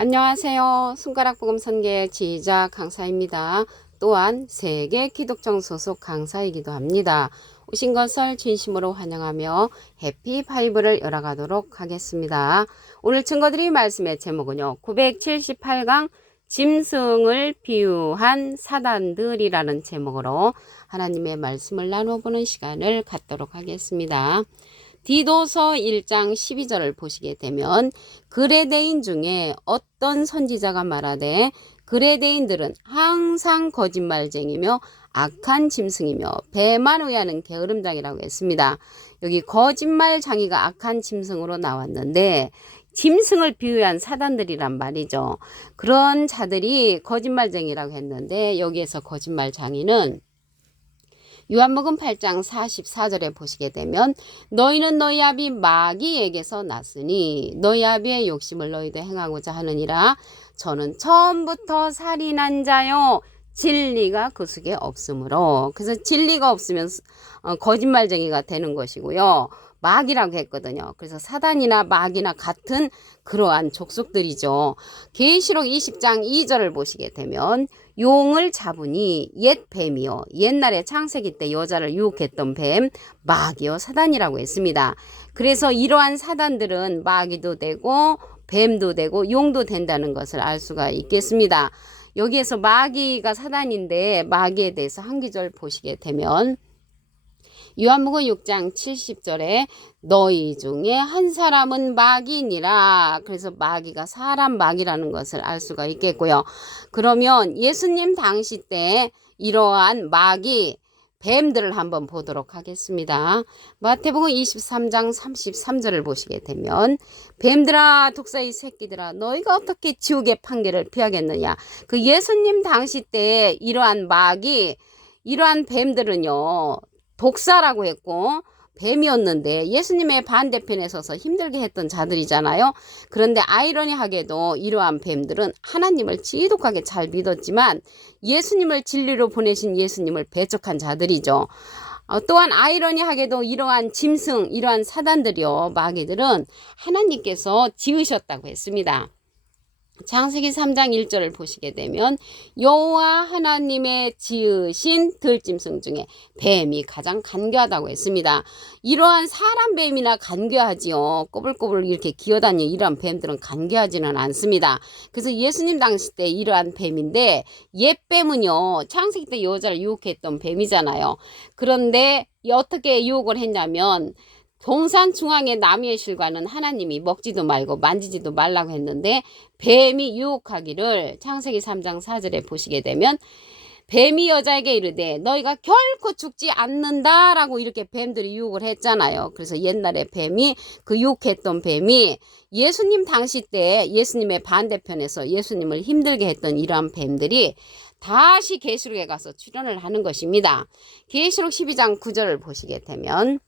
안녕하세요. 손가락 복음 선계 지휘자 강사입니다. 또한 세계 기독정 소속 강사이기도 합니다. 오신 것을 진심으로 환영하며 해피 파이브를 열어가도록 하겠습니다. 오늘 증거드릴 말씀의 제목은요. 978강 짐승을 비유한 사단들이라는 제목으로 하나님의 말씀을 나눠보는 시간을 갖도록 하겠습니다. 디도서 1장 12절을 보시게 되면 그레데인 중에 어떤 선지자가 말하되 그레데인들은 항상 거짓말쟁이며 악한 짐승이며 배만 의하는 게으름장이라고 했습니다. 여기 거짓말 장이가 악한 짐승으로 나왔는데 짐승을 비유한 사단들이란 말이죠. 그런 자들이 거짓말쟁이라고 했는데 여기에서 거짓말 장이는 요한복음 8장 44절에 보시게 되면 너희는 너희 아비 마귀에게서 났으니 너희 아비의 욕심을 너희도 행하고자 하느니라 저는 처음부터 살인한 자요 진리가 그 속에 없으므로 그래서 진리가 없으면 어, 거짓말쟁이가 되는 것이고요 마귀라고 했거든요. 그래서 사단이나 마귀나 같은 그러한 족속들이죠. 계시록 20장 2절을 보시게 되면 용을 잡으니 옛 뱀이요. 옛날에 창세기 때 여자를 유혹했던 뱀, 마귀요, 사단이라고 했습니다. 그래서 이러한 사단들은 마귀도 되고 뱀도 되고 용도 된다는 것을 알 수가 있겠습니다. 여기에서 마귀가 사단인데 마귀에 대해서 한 구절 보시게 되면 요한복음 6장 70절에 너희 중에 한 사람은 마귀니라. 그래서 마귀가 사람 마귀라는 것을 알 수가 있겠고요. 그러면 예수님 당시 때 이러한 마귀 뱀들을 한번 보도록 하겠습니다. 마태복음 23장 33절을 보시게 되면 뱀들아 독사의 새끼들아 너희가 어떻게 지옥의 판결을 피하겠느냐. 그 예수님 당시 때 이러한 마귀 이러한 뱀들은요. 독사라고 했고 뱀이었는데 예수님의 반대편에 서서 힘들게 했던 자들이잖아요. 그런데 아이러니하게도 이러한 뱀들은 하나님을 지독하게 잘 믿었지만 예수님을 진리로 보내신 예수님을 배척한 자들이죠. 어, 또한 아이러니하게도 이러한 짐승, 이러한 사단들이요, 마귀들은 하나님께서 지으셨다고 했습니다. 창세기 3장 1절을 보시게 되면 여호와 하나님의 지으신 들짐승 중에 뱀이 가장 간교하다고 했습니다. 이러한 사람 뱀이나 간교하지요. 꼬불꼬불 이렇게 기어다니는 이러한 뱀들은 간교하지는 않습니다. 그래서 예수님 당시 때 이러한 뱀인데 옛 뱀은요. 창세기 때 여자를 유혹했던 뱀이잖아요. 그런데 어떻게 유혹을 했냐면 동산 중앙의 나무의 실과는 하나님이 먹지도 말고 만지지도 말라고 했는데 뱀이 유혹하기를 창세기 3장 4절에 보시게 되면 뱀이 여자에게 이르되 너희가 결코 죽지 않는다라고 이렇게 뱀들이 유혹을 했잖아요. 그래서 옛날에 뱀이 그 유혹했던 뱀이 예수님 당시 때 예수님의 반대편에서 예수님을 힘들게 했던 이러한 뱀들이 다시 계시록에 가서 출현을 하는 것입니다. 계시록 12장 9절을 보시게 되면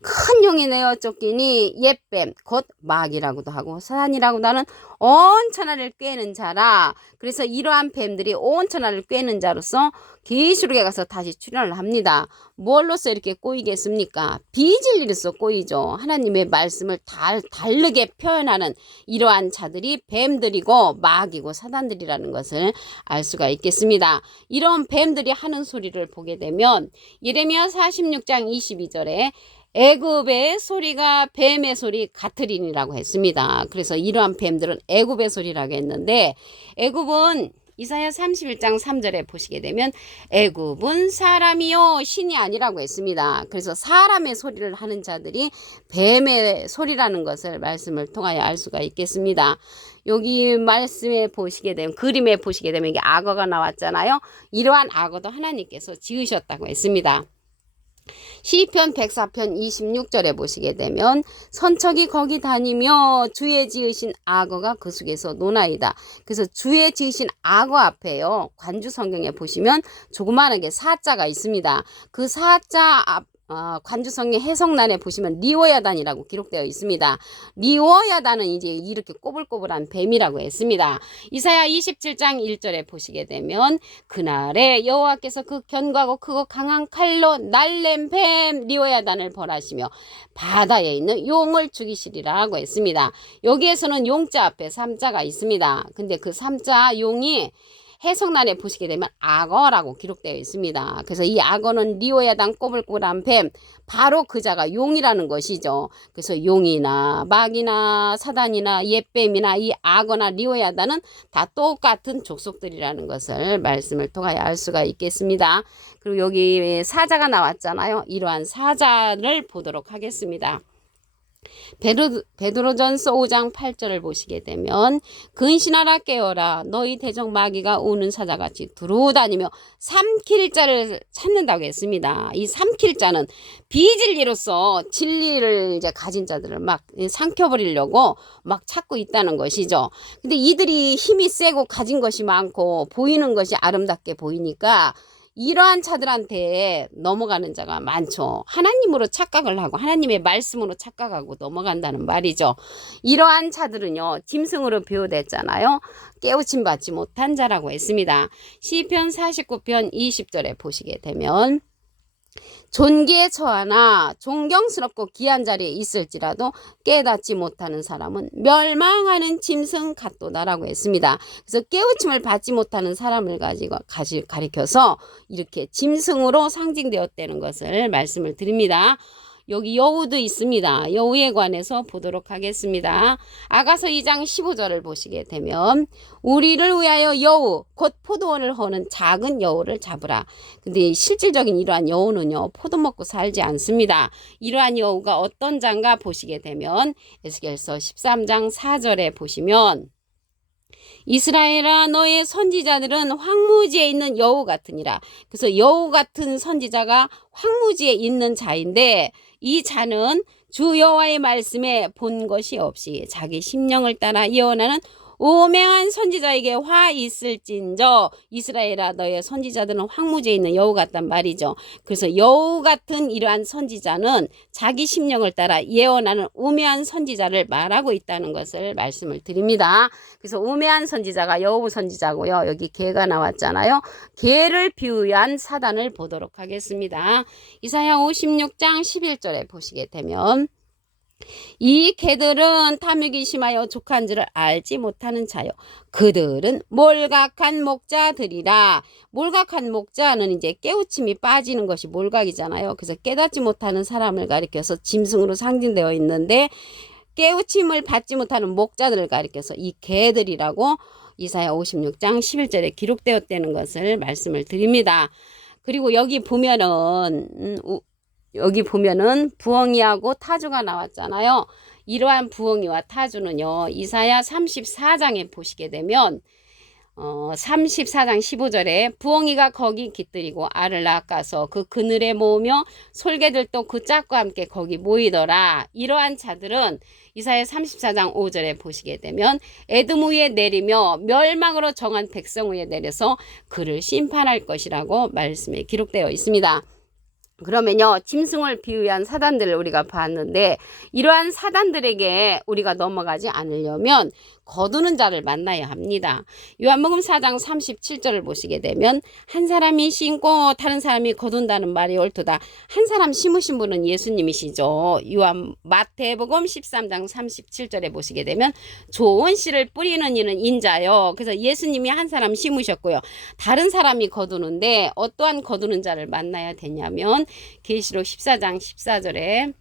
큰 용이 내어 쫓기니. 옛뱀 곧 마귀라고도 하고 사단이라고 나는 온 천하를 꿰는 자라. 그래서 이러한 뱀들이 온 천하를 꿰는 자로서 계시록에 가서 다시 출연을 합니다. 뭘로써 이렇게 꼬이겠습니까? 비진리로서 꼬이죠. 하나님의 말씀을 달, 다르게 표현하는 이러한 자들이 뱀들이고 마귀고 사단들이라는 것을 알 수가 있겠습니다. 이런 뱀들이 하는 소리를 보게 되면 예레미야 46장 22절에 애굽의 소리가 뱀의 소리 같으리니라고 했습니다. 그래서 이러한 뱀들은 애굽의 소리라고 했는데 애굽은 이사야 31장 3절에 보시게 되면 애굽은 사람이요 신이 아니라고 했습니다. 그래서 사람의 소리를 하는 자들이 뱀의 소리라는 것을 말씀을 통하여 알 수가 있겠습니다. 여기 말씀에 보시게 되면 그림에 보시게 되면 이게 악어가 나왔잖아요. 이러한 악어도 하나님께서 지으셨다고 했습니다. 시편 104편 26절에 보시게 되면 선척이 거기 다니며 주의 지으신 악어가 그 속에서 노나이다. 그래서 주의 지으신 악어 앞에요. 관주 성경에 보시면 조그마하게 사자가 있습니다. 그 사자 앞 어, 관주성의 해석란에 보시면 리오야단이라고 기록되어 있습니다. 리오야단은 이제 이렇게 꼬불꼬불한 뱀이라고 했습니다. 이사야 27장 1절에 보시게 되면 그날에 여호와께서 그 견고하고 크고 강한 칼로 날랜 뱀 리오야단을 벌하시며 바다에 있는 용을 죽이시리라고 했습니다. 여기에서는 용자 앞에 삼자가 있습니다. 근데 그 삼자 용이 해석란에 보시게 되면 악어라고 기록되어 있습니다. 그래서 이 악어는 리오야당 꼬불꼬불한 뱀 바로 그자가 용이라는 것이죠. 그래서 용이나 막이나 사단이나 옛뱀이나 이 악어나 리오야단은 다 똑같은 족속들이라는 것을 말씀을 통하여 알 수가 있겠습니다. 그리고 여기 사자가 나왔잖아요. 이러한 사자를 보도록 하겠습니다. 베드, 베드로전서 5장 8절을 보시게 되면 근신하라 깨어라 너희 대적 마귀가 오는 사자같이 두루다니며 삼킬 자를 찾는다고 했습니다. 이 삼킬 자는 비진리로서 진리를 이제 가진 자들을 막 삼켜버리려고 막 찾고 있다는 것이죠. 근데 이들이 힘이 세고 가진 것이 많고 보이는 것이 아름답게 보이니까 이러한 자들한테 넘어가는 자가 많죠. 하나님으로 착각을 하고 하나님의 말씀으로 착각하고 넘어간다는 말이죠. 이러한 자들은요. 짐승으로 비유됐잖아요. 깨우침 받지 못한 자라고 했습니다. 시편 49편 20절에 보시게 되면 존귀에 처하나 존경스럽고 귀한 자리에 있을지라도 깨닫지 못하는 사람은 멸망하는 짐승 같도다라고 했습니다. 그래서 깨우침을 받지 못하는 사람을 가지고 가지 가리켜서 이렇게 짐승으로 상징되었다는 것을 말씀을 드립니다. 여기 여우도 있습니다. 여우에 관해서 보도록 하겠습니다. 아가서 2장 15절을 보시게 되면 우리를 위하여 여우 곧 포도원을 허는 작은 여우를 잡으라. 근데 실질적인 이러한 여우는요. 포도 먹고 살지 않습니다. 이러한 여우가 어떤 장가 보시게 되면 에스겔서 13장 4절에 보시면 이스라엘아 너의 선지자들은 황무지에 있는 여우 같으니라. 그래서 여우 같은 선지자가 황무지에 있는 자인데 이 자는 주 여호와의 말씀에 본 것이 없이 자기 심령을 따라 예언하는 오명한 선지자에게 화 있을진저 이스라엘아 너의 선지자들은 황무지에 있는 여우 같단 말이죠. 그래서 여우 같은 이러한 선지자는 자기 심령을 따라 예언하는 우매한 선지자를 말하고 있다는 것을 말씀을 드립니다. 그래서 우매한 선지자가 여우 선지자고요. 여기 개가 나왔잖아요. 개를 비유한 사단을 보도록 하겠습니다. 이사야 56장 11절에 보시게 되면 이 개들은 탐욕이 심하여 족한 줄을 알지 못하는 자요. 그들은 몰각한 목자들이라. 몰각한 목자는 이제 깨우침이 빠지는 것이 몰각이잖아요. 그래서 깨닫지 못하는 사람을 가리켜서 짐승으로 상징되어 있는데 깨우침을 받지 못하는 목자들을 가리켜서 이 개들이라고 이사야 56장 11절에 기록되었다는 것을 말씀을 드립니다. 그리고 여기 보면은 음, 여기 보면은 부엉이하고 타주가 나왔잖아요. 이러한 부엉이와 타주는요. 이사야 34장에 보시게 되면 어, 34장 15절에 부엉이가 거기 깃들이고 알을 낚아서 그 그늘에 모으며 솔개들도 그 짝과 함께 거기 모이더라. 이러한 자들은 이사야 34장 5절에 보시게 되면 에돔 위에 내리며 멸망으로 정한 백성 위에 내려서 그를 심판할 것이라고 말씀에 기록되어 있습니다. 그러면요, 짐승을 비유한 사단들을 우리가 봤는데, 이러한 사단들에게 우리가 넘어가지 않으려면 거두는 자를 만나야 합니다. 요한복음 4장 37절을 보시게 되면, 한 사람이 심고 다른 사람이 거둔다는 말이 옳도다. 한 사람 심으신 분은 예수님이시죠. 요한 마태복음 13장 37절에 보시게 되면, 좋은 씨를 뿌리는 이는 인자요. 그래서 예수님이 한 사람 심으셨고요. 다른 사람이 거두는데, 어떠한 거두는 자를 만나야 되냐면, 계시록 14장 14절에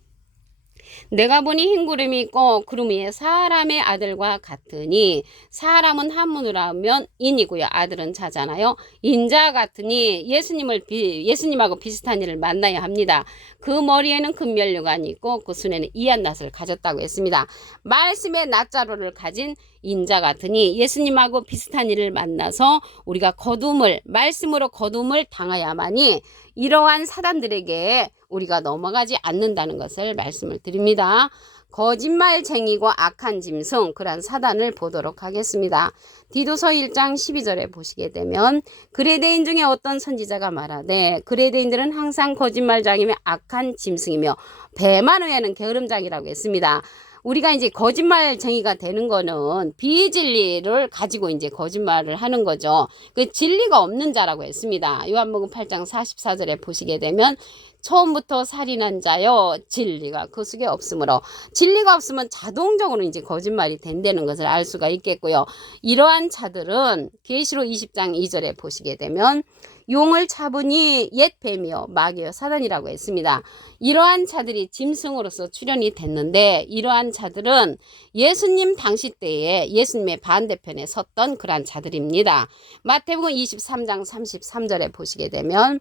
내가 보니 흰 구름이 있고 구름 위에 사람의 아들과 같으니 사람은 한문으로 하면 인이고요. 아들은 자잖아요. 인자 같으니 예수님을 비, 예수님하고 비슷한 일을 만나야 합니다. 그 머리에는 금면류관이 있고 그 손에는 이한 낫을 가졌다고 했습니다. 말씀의 낫자로를 가진 인자 같으니 예수님하고 비슷한 일을 만나서 우리가 거둠을 말씀으로 거둠을 당하야만이 이러한 사단들에게 우리가 넘어가지 않는다는 것을 말씀을 드립니다. 거짓말쟁이고 악한 짐승 그러한 사단을 보도록 하겠습니다. 디도서 1장 12절에 보시게 되면 그레데인 중에 어떤 선지자가 말하되 그레데인들은 항상 거짓말장이며 악한 짐승이며 배만 의하는 게으름장이라고 했습니다. 우리가 이제 거짓말쟁이가 되는 거는 비진리를 가지고 이제 거짓말을 하는 거죠. 그 진리가 없는 자라고 했습니다. 요한복음 8장 44절에 보시게 되면 처음부터 살인한 자여 진리가 그 속에 없으므로 진리가 없으면 자동적으로 이제 거짓말이 된다는 것을 알 수가 있겠고요. 이러한 자들은 계시록 20장 2절에 보시게 되면 용을 잡으니 옛 뱀이요 마귀요 사단이라고 했습니다. 이러한 자들이 짐승으로서 출현이 됐는데 이러한 자들은 예수님 당시 때에 예수님의 반대편에 섰던 그러한 자들입니다. 마태복음 23장 33절에 보시게 되면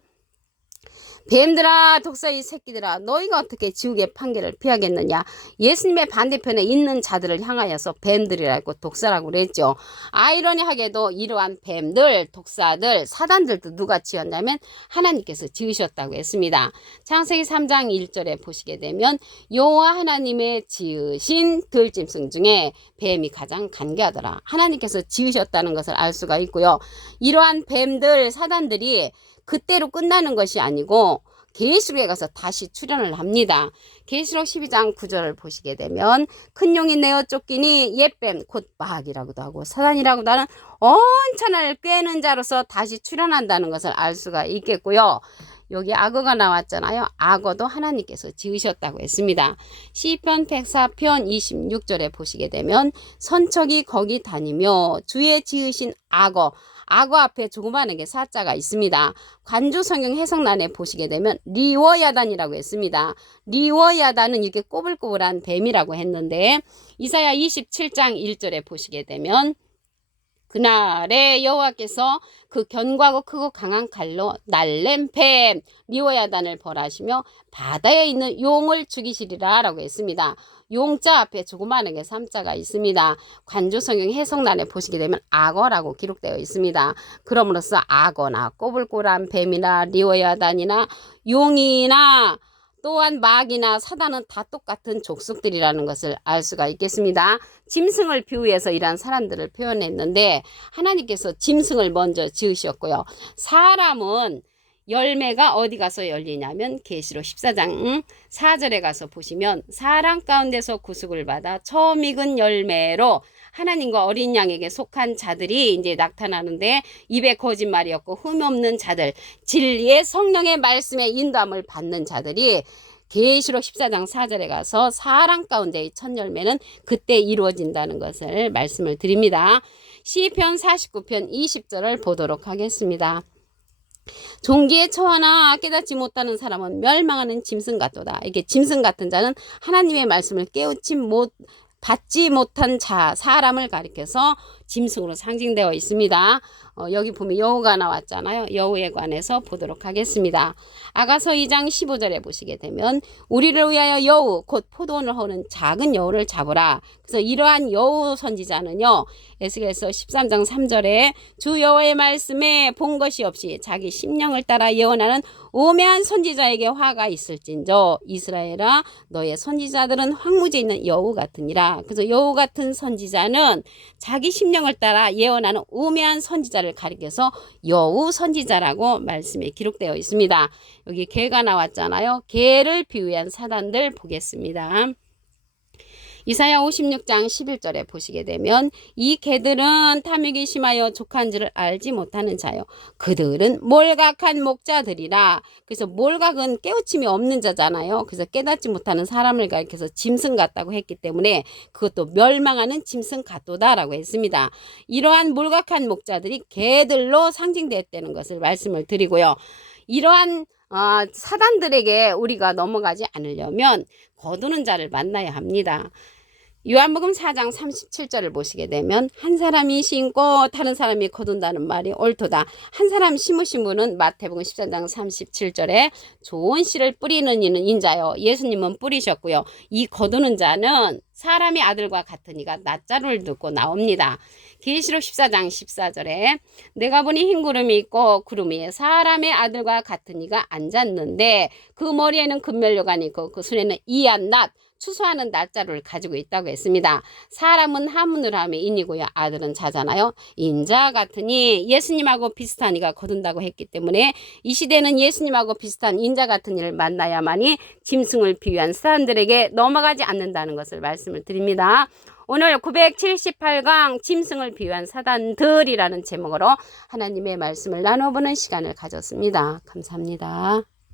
뱀들아 독사의 새끼들아 너희가 어떻게 지옥의 판결을 피하겠느냐? 예수님의 반대편에 있는 자들을 향하여서 뱀들이라고 독사라고 그랬죠. 아이러니하게도 이러한 뱀들 독사들 사단들도 누가 지었냐면 하나님께서 지으셨다고 했습니다. 창세기 3장 1절에 보시게 되면 여호와 하나님의 지으신 들짐승 중에 뱀이 가장 간계하더라. 하나님께서 지으셨다는 것을 알 수가 있고요. 이러한 뱀들 사단들이 그때로 끝나는 것이 아니고 계시록에 가서 다시 출현을 합니다. 계시록 12장 9절을 보시게 되면 큰 용이 내어 쫓기니 옛뱀 곧 마학이라고도 하고 사단이라고도 하는 온천을 꿰는 자로서 다시 출현한다는 것을 알 수가 있겠고요. 여기 악어가 나왔잖아요. 악어도 하나님께서 지으셨다고 했습니다. 시편 104편 26절에 보시게 되면 선척이 거기 다니며 주의 지으신 악어 악어 앞에 조그마하게 사자가 있습니다. 관주 성경 해석란에 보시게 되면 리워야단이라고 했습니다. 리워야단은 이렇게 꼬불꼬불한 뱀이라고 했는데 이사야 27장 1절에 보시게 되면 그날에 여호와께서 그 견고하고 크고 강한 칼로 날렘 뱀 리워야단을 벌하시며 바다에 있는 용을 죽이시리라 라고 했습니다. 용자 앞에 조그마하게 삼자가 있습니다. 관조성경 해석란에 보시게 되면 악어라고 기록되어 있습니다. 그럼으로써 악어나 꼬불꼬불한 뱀이나 리워야단이나 용이나 또한 마귀나 사단은 다 똑같은 족속들이라는 것을 알 수가 있겠습니다. 짐승을 비유해서 이러한 사람들을 표현했는데 하나님께서 짐승을 먼저 지으셨고요. 사람은 열매가 어디 가서 열리냐면 계시록 14장 4절에 가서 보시면 사람 가운데서 구속을 받아 처음 익은 열매로 하나님과 어린 양에게 속한 자들이 이제 나타나는데 입에 거짓말이 없고 흠 없는 자들 진리의 성령의 말씀에 인도함을 받는 자들이 계시록 14장 4절에 가서 사람 가운데의 첫 열매는 그때 이루어진다는 것을 말씀을 드립니다. 시편 49편 20절을 보도록 하겠습니다. 종기에 처하나 깨닫지 못하는 사람은 멸망하는 짐승 같도다. 이게 짐승 같은 자는 하나님의 말씀을 깨우치 못 받지 못한 자 사람을 가리켜서 짐승으로 상징되어 있습니다. 어, 여기 보면 여우가 나왔잖아요. 여우에 관해서 보도록 하겠습니다. 아가서 2장 15절에 보시게 되면 우리를 위하여 여우 곧 포도원을 허는 작은 여우를 잡으라. 그래서 이러한 여우 선지자는요. 에스겔서 13장 3절에 주 여호와의 말씀에 본 것이 없이 자기 심령을 따라 예언하는 오매한 선지자에게 화가 있을진저 이스라엘아 너의 선지자들은 황무지에 있는 여우 같으니라. 그래서 여우 같은 선지자는 자기 심령을 따라 예언하는 우매한 선지자를 가리켜서 여우 선지자라고 말씀에 기록되어 있습니다. 여기 개가 나왔잖아요. 개를 비유한 사단들 보겠습니다. 이사야 56장 11절에 보시게 되면 이 개들은 탐욕이 심하여 족한 줄을 알지 못하는 자요. 그들은 몰각한 목자들이라. 그래서 몰각은 깨우침이 없는 자잖아요. 그래서 깨닫지 못하는 사람을 가리켜서 짐승 같다고 했기 때문에 그것도 멸망하는 짐승 같도다라고 했습니다. 이러한 몰각한 목자들이 개들로 상징되었다는 것을 말씀을 드리고요. 이러한 어, 사단들에게 우리가 넘어가지 않으려면 거두는 자를 만나야 합니다. 요한복음 4장 37절을 보시게 되면 한 사람이 심고 다른 사람이 거둔다는 말이 옳도다. 한 사람 심으신 분은 마태복음 14장 37절에 좋은 씨를 뿌리는 이는 인자요. 예수님은 뿌리셨고요. 이 거두는 자는 사람의 아들과 같은 이가 낮자루를 듣고 나옵니다. 계시록 14장 14절에 내가 보니 흰 구름이 있고 구름 위에 사람의 아들과 같은 이가 앉았는데 그 머리에는 금면류관이 있고 그 손에는 이한 낫 추수하는 낮자루를 가지고 있다고 했습니다. 사람은 하문을 하며 인이고요. 아들은 자잖아요. 인자 같으니 예수님하고 비슷한 이가 거둔다고 했기 때문에 이 시대는 예수님하고 비슷한 인자 같은 이를 만나야만이 짐승을 비유한 사람들에게 넘어가지 않는다는 것을 말씀을 드립니다. 오늘 978강 짐승을 비유한 사단들이라는 제목으로 하나님의 말씀을 나눠보는 시간을 가졌습니다. 감사합니다.